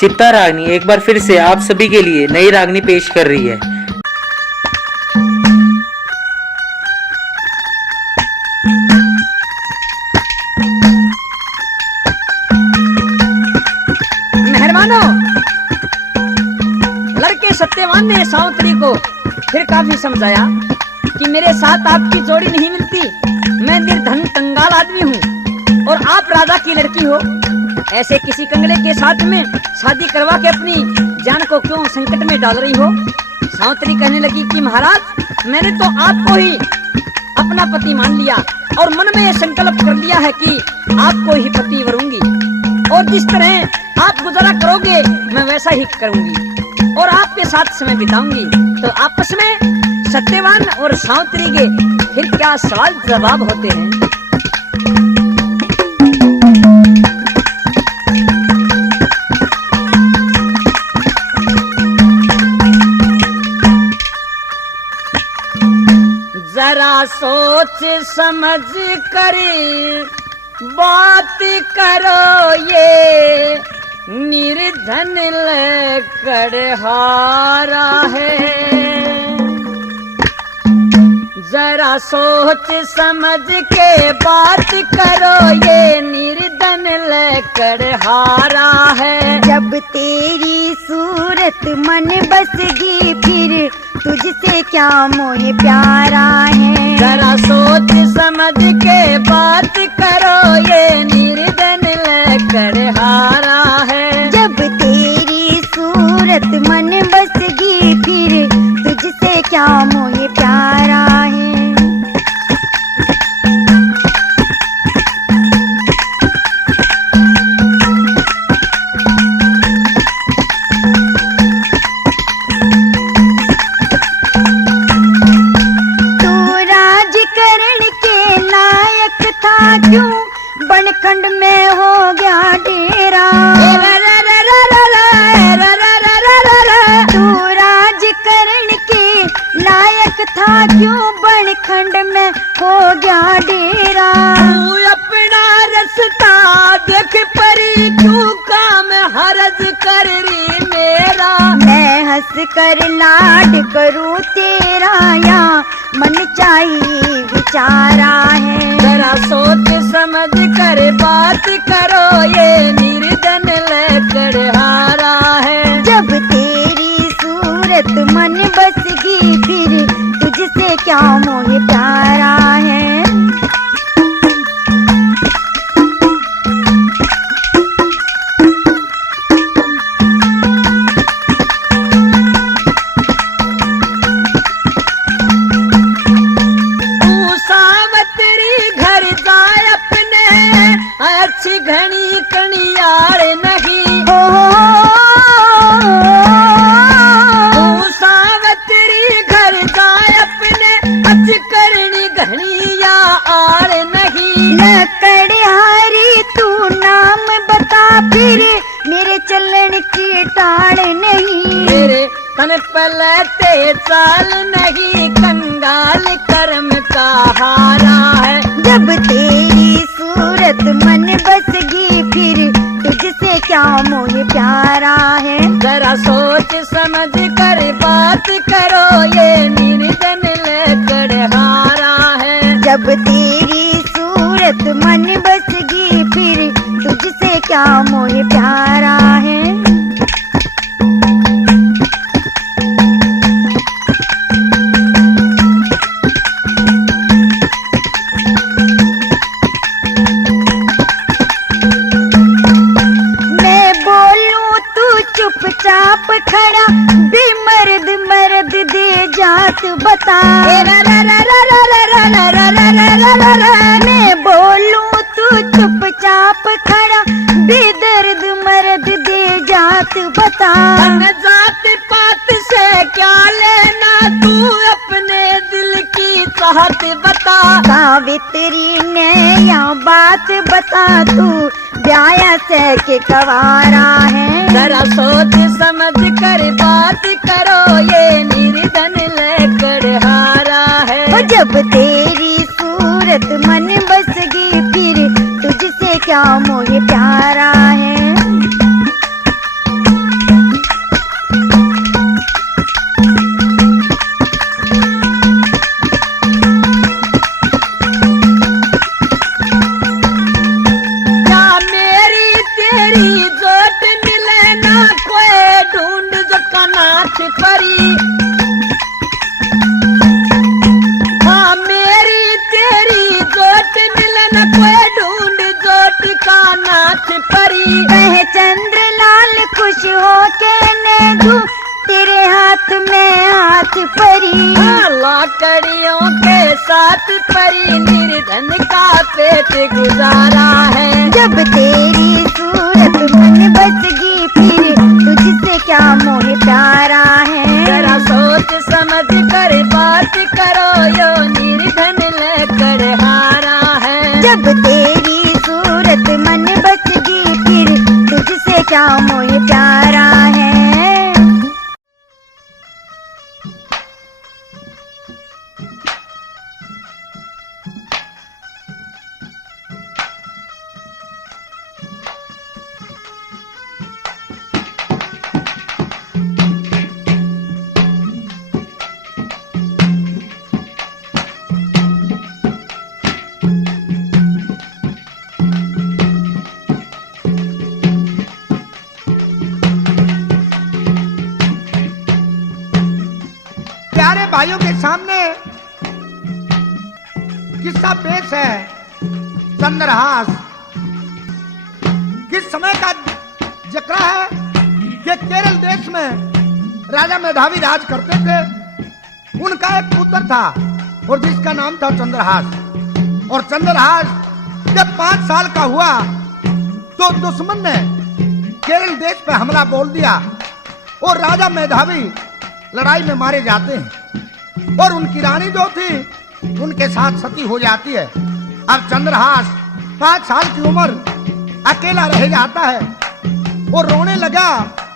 चित्ता रागनी एक बार फिर से आप सभी के लिए नई रागनी पेश कर रही है। मेहरबानो, लड़के सत्यवान ने सावित्री को फिर काफी समझाया कि मेरे साथ आपकी जोड़ी नहीं मिलती। मैं निर्धन कंगाल आदमी हूँ और आप राजा की लड़की हो। ऐसे किसी कंगले के साथ में शादी करवा के अपनी जान को क्यों संकट में डाल रही हो। सावित्री कहने लगी कि महाराज, मैंने तो आपको ही अपना पति मान लिया और मन में यह संकल्प कर लिया है कि आपको ही पति वरूंगी और जिस तरह आप गुजारा करोगे मैं वैसा ही करूंगी और आपके साथ समय बिताऊंगी। तो आपस में सत्यवान और सावित्री के फिर क्या सवाल जवाब होते हैं। जरा सोच समझ कर बात करो, ये निर्धन लकड़हारा है। जरा सोच समझ के बात करो, ये निर्धन लकड़हारा है। जब तेरी सूरत मन बसगी फिर तुझसे क्या मोह प्यारा है। जरा सोच समझ के बात करो, ये निर्धन लकड़हारा है। जब तेरी सूरत मन बसगी फिर तुझसे क्या मोह प्यारा है। क्यों बनखंड में हो गया डेरा। तू राजकरण के लायक था, क्यों बनखंड में हो गया डेरा। तू अपना रास्ता देख परी, क्यों काम हरज कर रही मेरा। मैं हंस कर लाड करूं तेरा, या मन चाहिए विचारा है। जरा सोच समझ कर बात करो, ये निर्धन लकड़हारा है। जब तेरी सूरत मन बसगी फिर तुझसे क्या मोह प्यारा है। अच्छी घनी कनियार नहीं हो, सावत्री घर जाए अपने, अच्छी करनी घनिया आर नहीं। लकड़हारी तू नाम बता फिर मेरे चलन की टाल नहीं। मेरे तन पलटे चाल नहीं, कंगाल कर्म का हारा है। जब तेरी सूरत मन बसगी फिर तुझसे क्या मोह प्यारा है। जरा सोच समझ कर बात करो, ये निर्धन लकड़हारा है। जब तेरी सूरत मन बसगी फिर तुझसे क्या मोह प्यारा है। चुपचाप खड़ा बेमर्द मर्द दे जात बता। मैं बोलूं तू चुपचाप खड़ा बेदर्द मर्द दे जात बता। जात पात से क्या लेना, तू अपने दिल की चाहत बता। सावित्री ने या बात बता, तू ब्याया से के कवारा है। जरा सोच समझ कर बात करो, ये निर्धन लकड़हारा है। जब तेरी सूरत मन बसगी फिर तुझसे क्या मोह प्यारा है। परी। कहे चंद्रलाल खुश हो के ने दू तेरे हाथ में हाथ परी। लाकड़ियों के साथ परी निर्धन का पेट गुजारा है। जब तेरी सूरत मन बसगी फिर तुझसे क्या मोह प्यारा है। जरा सोच समझ कर बात करो यो निर्धन लेकर हारा है। जब तेरी सूरत मन बसगी फिर तुझसे क्या मोह प्यारा है। प्यारे भाइयों के सामने किस्सा पेश है चंद्रहास। किस समय का जिक्र है कि केरल देश में राजा मेधावी राज करते थे। उनका एक पुत्र था और जिसका नाम था चंद्रहास। और चंद्रहास जब 5 साल का हुआ तो दुश्मन ने केरल देश पे हमला बोल दिया और राजा मेधावी लड़ाई में मारे जाते हैं और उनकी रानी जो थी उनके साथ सती हो जाती है। अब चंद्रहास 5 साल की उम्र अकेला रह जाता है और रोने लगा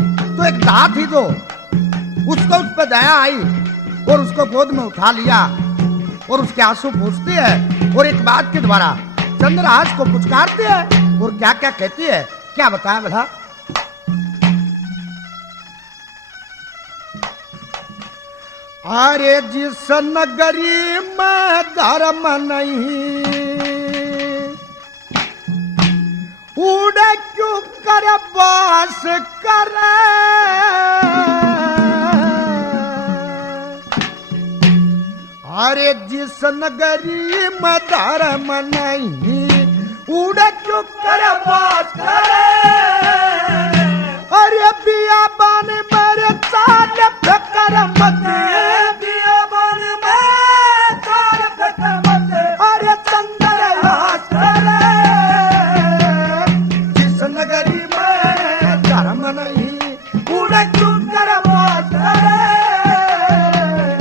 तो एक दास थी जो उसको उस पर दया आई और उसको गोद में उठा लिया और उसके आंसू पूछती है और एक बात के द्वारा चंद्रहास को पुचकारती है और क्या क्या कहती है, क्या बताया भला। अरे जिस नगरी में धर्म नहीं उड़े क्यों कर बास करे। अरे जिस नगरी में धर्म नहीं उड़े क्यों कर बास करे। अरे बियाबान मेरे साथ फकर मत, बियाबान में साथ फकर मत। अरे चंद्रहास करे जिस नगरी में धर्म नहीं उड़े क्यों कर बास करे।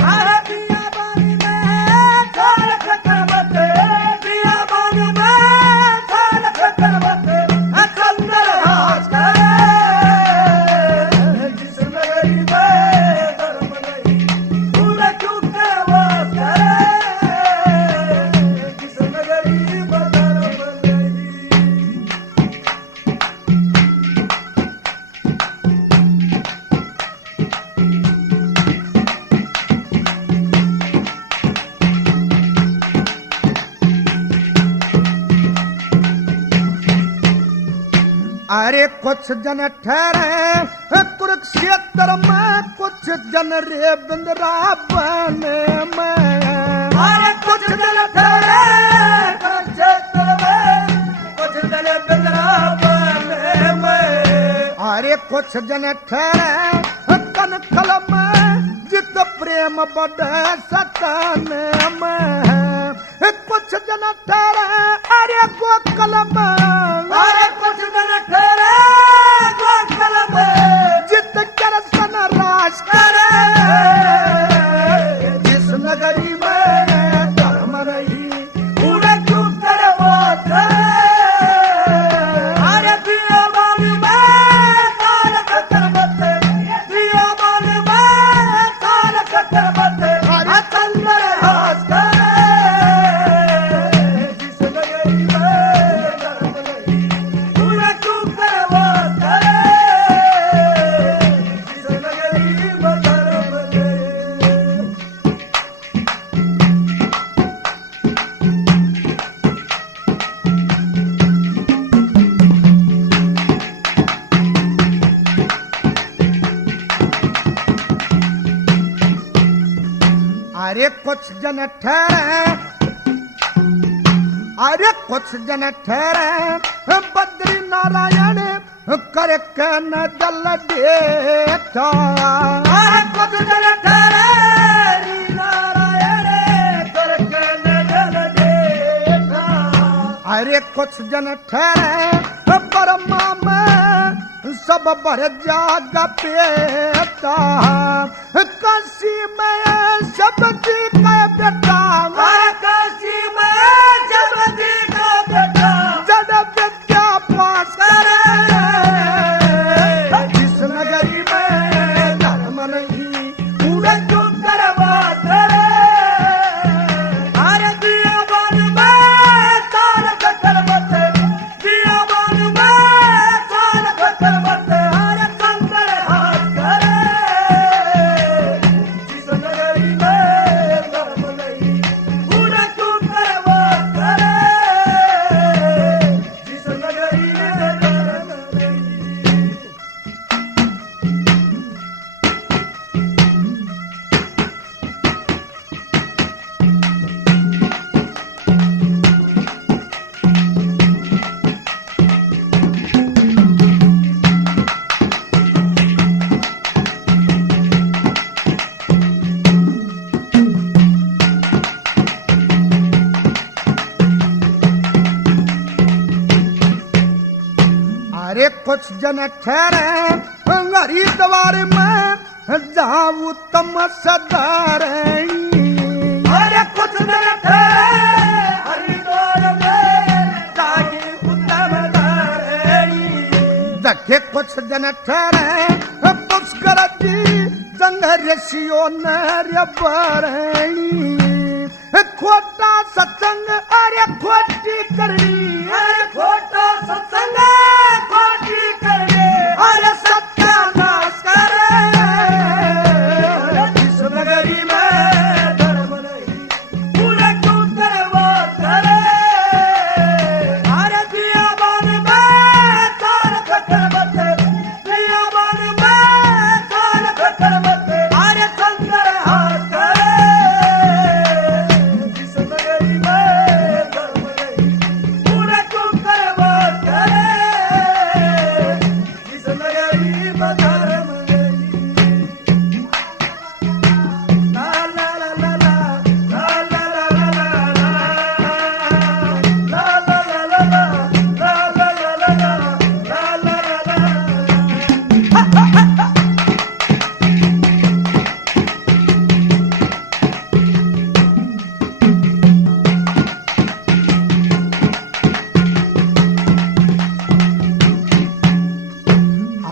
अरे बियाबान में साथ फकर मत, बियाबान में साथ फकर मत। चंद्रहास करे अरे कुछ जन ठहरे कुरुक्षेत्र में, कुछ जन रे बिंद्रावन में। अरे कुछ जन ठहरे कुरुक्षेत्र में, कुछ जन बिंद्रावन में। अरे कुछ जन ठहरे कनखल में, जित प्रेम बढ़े सतन में। कुछ जन ठहरे अरे गोकल में, अरे कुछ जन ठहरे गोकल में, जित कर सन राज करे। जिस नगरी में धर्म रही उड़े क्यों कर बात करे। अरे बियाबान में काल खतर मत, बियाबान में काल खतर मत। अरे चंद्रहास करे जिस नगरी में धर्म रही उड़े क्यों कर बात करे। जिस नगरी में धर्म रही। अरे कुछ जन ठहरे अरे कुछ जन ठहरे बद्री नारायण करके न जल देखा। अरे कुछ जन ठहरे नारायण करके न जल देखा। अरे कुछ जन ठहरे परमा में सब भर जाग पेता। काशी में सब जी का बेटा। काशी में सब जी का बेटा। जड़ विद्या पास करे। जिस नगरी में धर्म नहीं पूरे क्यों करवास करे। अरे दिया बन में तार कतर बते। दिया बन में तार कतर बते। अरे शंकर हाथ करे। जिस नगरी में धर्म नहीं पूरे क्यों करवास करे। जिस नगरी में धर्म नहीं। अरे कुछ जन ठहरे हरिद्वार में जाऊ तम सदारणी। अरे कुछ जन ठहरे हरिद्वार में जागी उत्तम धारणी। देखे कुछ जन ठहरे पुष्कर जी जंग ऋषियों नर बरणी। खोटा सत्संग अरे खोटी करनी। अरे खोटा सत्संग खोटी करनी। अरे सत्यानाश करे। जिस नगरी में धर्म नहीं पूरे क्यों करवास करे। अरे दिया बन में तार कतर बते। दिया बन में तार कतर बते। अरे शंकर हाथ करे। जिस नगरी में धर्म नहीं पूरे क्यों करवास करे। जिस नगरी में धर्म नहीं। ला ला ला ला ला ला ला ला ला ला ला ला ला ला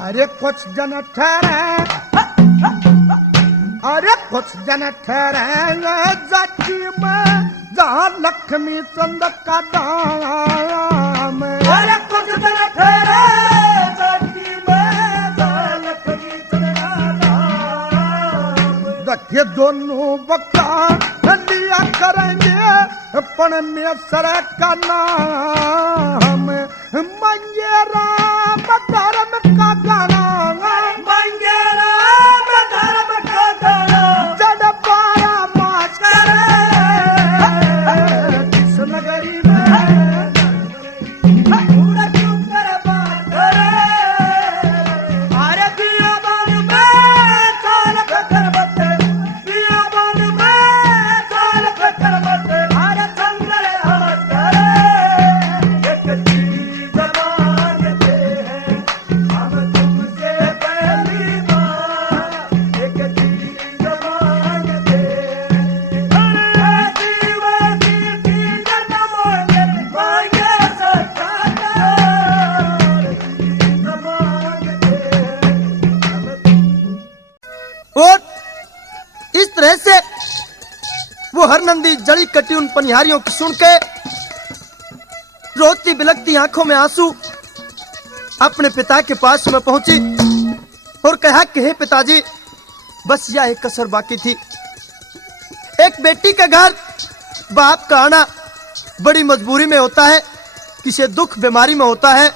अरे कुछ जन ठहरे। अरे कुछ जन ठहरे जाति में जहाँ लक्ष्मी चंद का दाम। अरे कुछ जन ठहरे जाति में जहाँ लक्ष्मी चंद का दाम। देखिए दोनों बक्का लिया करेंगे परमेश्वर का नाम। मंगे राम धर्म का गाना। मंगे राम धर्म का गाना। जड़ पाया मास करे। जिस नगरी में पूरा क्यों करवास करे। अरे दिया बन में तार कतर बते। दिया बन में तार कतर बते। अरे शंकर हाथ करे। एक चीज मांगते हैं हम तुमसे पहली बार। एक चीज मांगते हैं। अरे शिव की चीज न मांगे। मांगे सत्याचार। चीज मांगते हैं। और इस तरह से वो हरनंदी जड़ी कटी उन पनिहारियों की सुन के रोती बिलखती आंखों में आंसू अपने पिता के पास में पहुंची और कहा कि हे पिताजी, बस यह एक कसर बाकी थी। एक बेटी का घर बाप का आना बड़ी मजबूरी में होता है, किसी दुख बीमारी में होता है,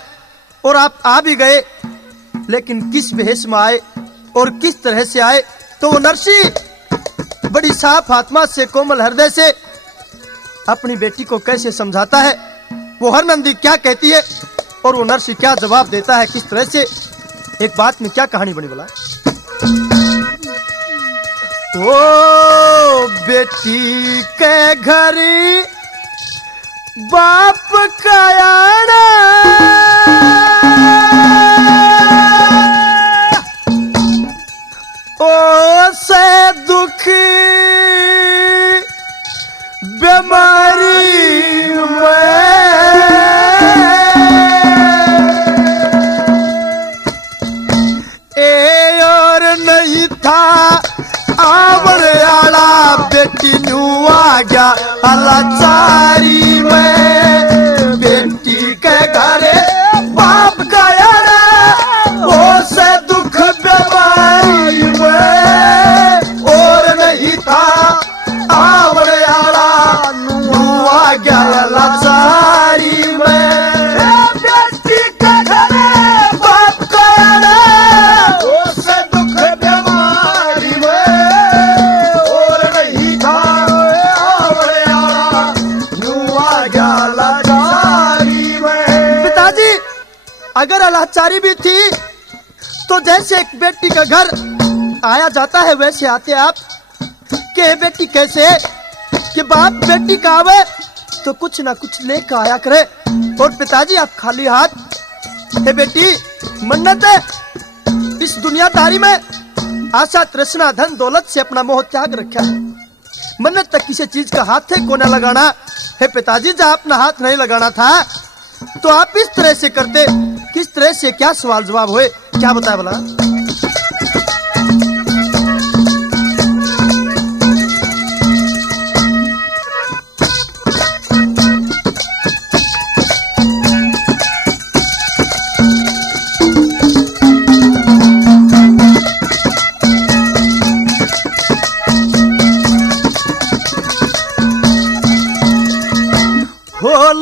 और आप आ भी गए, लेकिन किस भेष में आए और किस तरह से आए। तो वो नरसी बड़ी साफ आत्मा से, कोमल हृदय से अपनी बेटी को कैसे समझाता है, वो हर नंदी क्या कहती है और वो नरसी क्या जवाब देता है, किस तरह से। एक बात में क्या कहानी बनी बोला। ओ बेटी के घर बाप का आना, ओ से दुखी बीमारी में ए और नहीं था आवरे आला बेटी न्यू आ गया लाचारी में। बेटी के घरे बाप गया ओ से दुख बीमारी में, और नहीं था आवरे आला न्यू आ गया लाचारी में। बेटी के घरे बाप गया ओ से दुख बीमारी में, और नहीं था आवरे आला न्यू आ गया लाचारी में। पिताजी अगर लाचारी भी थी तो जैसे एक बेटी का घर आया जाता है वैसे आते आप के बेटी कैसे कि बाप बेटी का आवे तो कुछ ना कुछ लेकर आया करे, और पिताजी आप खाली हाथ। हे बेटी मन्नत है इस दुनियादारी में आशा तृष्णा धन दौलत से अपना मोह त्याग रखा है, मन्नत तक किसी चीज का हाथ है को न लगाना। हे पिताजी जहाँ अपना हाथ नहीं लगाना था तो आप इस तरह से करते, किस तरह से क्या सवाल जवाब हुए, क्या बताया बोला।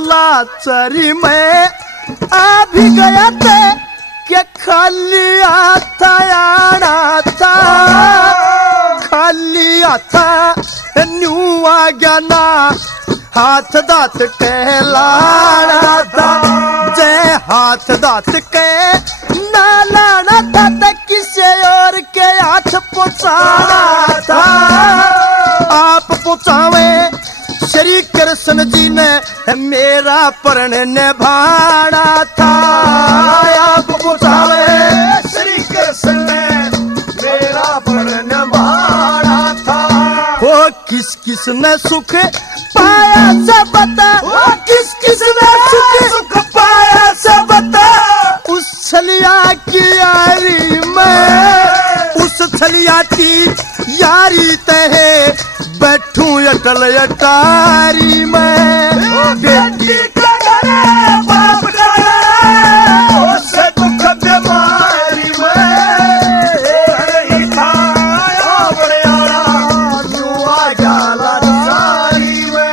लाचारी में आ भी गया थे कि खाली आता आना था, खाली आता न्यू आ गया ना हाथ दांत कहलाना था। जय हाथ दांत के ना लाना था तो किसी और के हाथ पहुंचाना था। आप पहुंचावे श्री कृष्ण जी ने मेरा प्रण निभाना था। आप पूछावे श्री कृष्ण ने मेरा प्रण निभाना था। वो किस किस ने सुख पाया से बता, वो किस किस ने सुख पाया से बता। उस छलिया की यारी में, उस छलिया की यारी तहे बैठू अटल अटारी में। बेटी के घरे बाप गया ओ से दुख बीमारी में, नहीं था आवरे आला न्यू आ गया लाचारी में।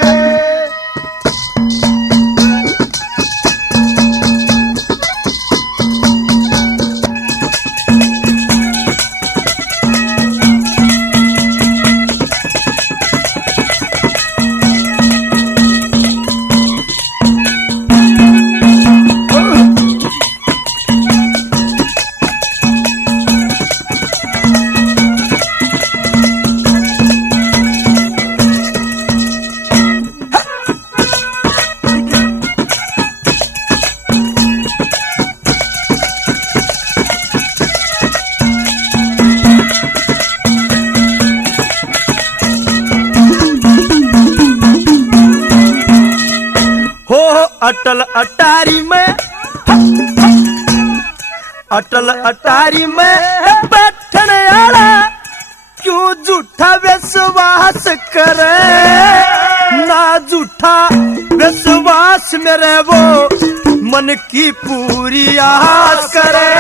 अटल अटारी में, अटल अटारी में बैठने आला क्यों झूठा विश्वास करे, ना झूठा विश्वास मेरे वो मन की पूरी आस करे।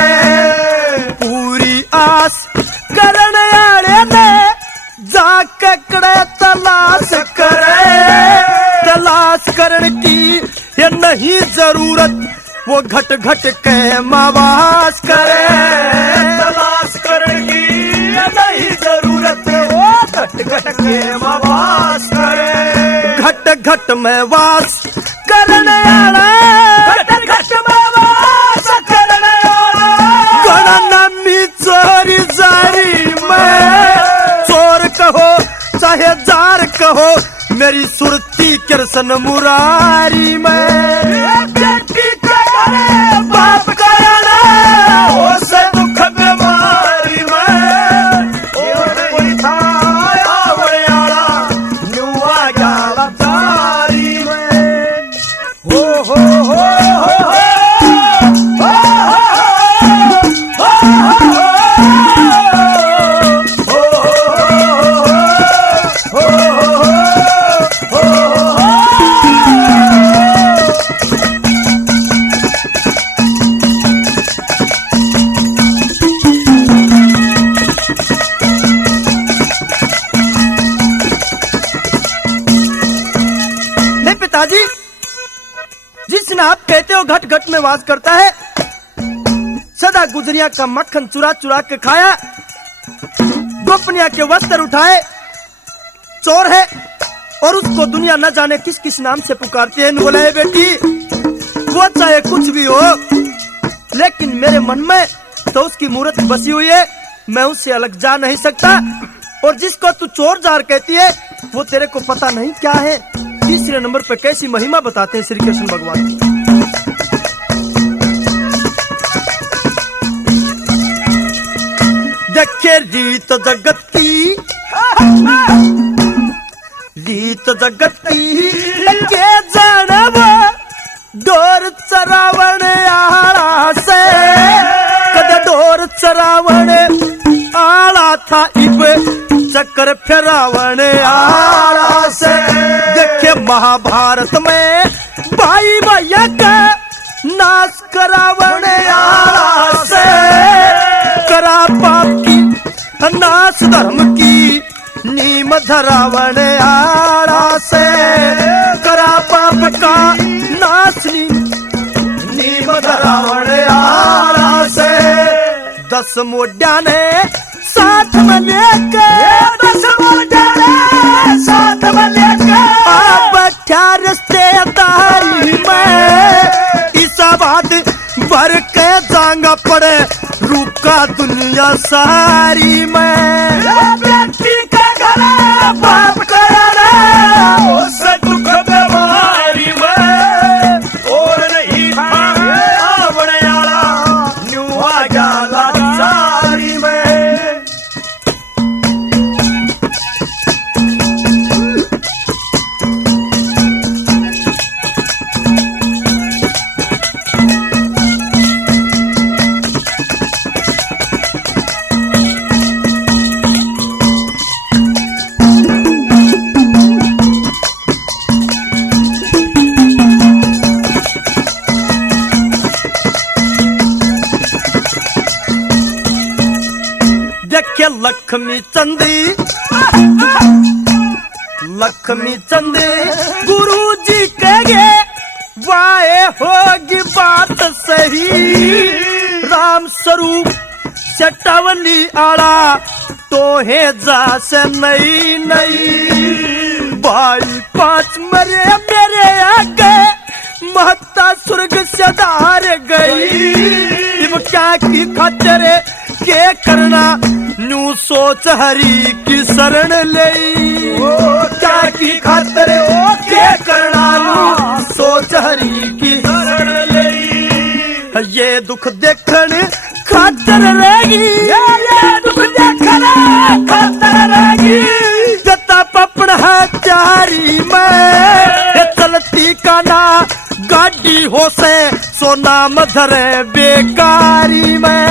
पूरी आस करने आले ने जाके कड़े तलाश करे, तलाश करने की ये नहीं जरूरत वो घट घट के मावास करे। तलाश करने की ये नहीं जरूरत वो घट घट के मावास करे। घट घट में मेरी सुरती कृष्ण मुरारी में बेटी के घरे बाप गया हो से दुख बीमारी में और कोई था आवड़ियाला न्यूआ गाला तारी में हो पिताजी, जिस दिन आप कहते हो घट घट में वास करता है, सदा गुजरिया का मक्खन चुरा चुरा के खाया, गोपनिया के वस्त्र उठाए, चोर है और उसको दुनिया न जाने किस किस नाम से पुकारती है। बोला है बेटी, वो चाहे कुछ भी हो, लेकिन मेरे मन में तो उसकी मूर्त बसी हुई है, मैं उससे अलग जा नहीं सकता। और जिसको तू चोर जार कहती है, वो तेरे को पता नहीं क्या है। तीसरे नंबर पे कैसी महिमा बताते हैं श्री कृष्ण भगवान की। देखे रीत जगत की, रीत जगत की के जानव डोर चरावण आला से, कद डोर चरावण आला था इब चक्कर फेरावण आला से। देखे महाभारत में भाई भैया का नाश करावण आला से, करा पाप की नाश धर्म की नीम धरावण आला से, करा पाप का नाश नीम धरावण आला से। 10 मोड्या ने साथ में लेकर, 10 मोड्या ने साथ में लेकर आप रिश्तेदारी में इसाबाद भर के जांगा पड़े रूप का दुनिया सारी में। बेटी के घरे बाप गया उससे दुख बीमारी में और नहीं आवड़े आला न्यूआ गाला सारी में। देखे लक्ष्मी चंदी, लक्ष्मी चंदी गुरु जी कहे वाए होगी बात सही। राम स्वरूप चटवली आड़ा तो है जा से नई नई। भाई 5 मरे मेरे आगे, महत्ता स्वर्ग से धार गई। इब क्या की खातिर के करना न्यू सोच हरी की शरण ले, क्या की खातिर ओ के करना न्यू सोच हरी की शरण ले। ये दुख देखन खातर रहेगी, ये दुख देखन खातर रहेगी। जता पपड़ है चारी में चलती का ना गाड़ी हो से, सो नाम धरे बेकारी में।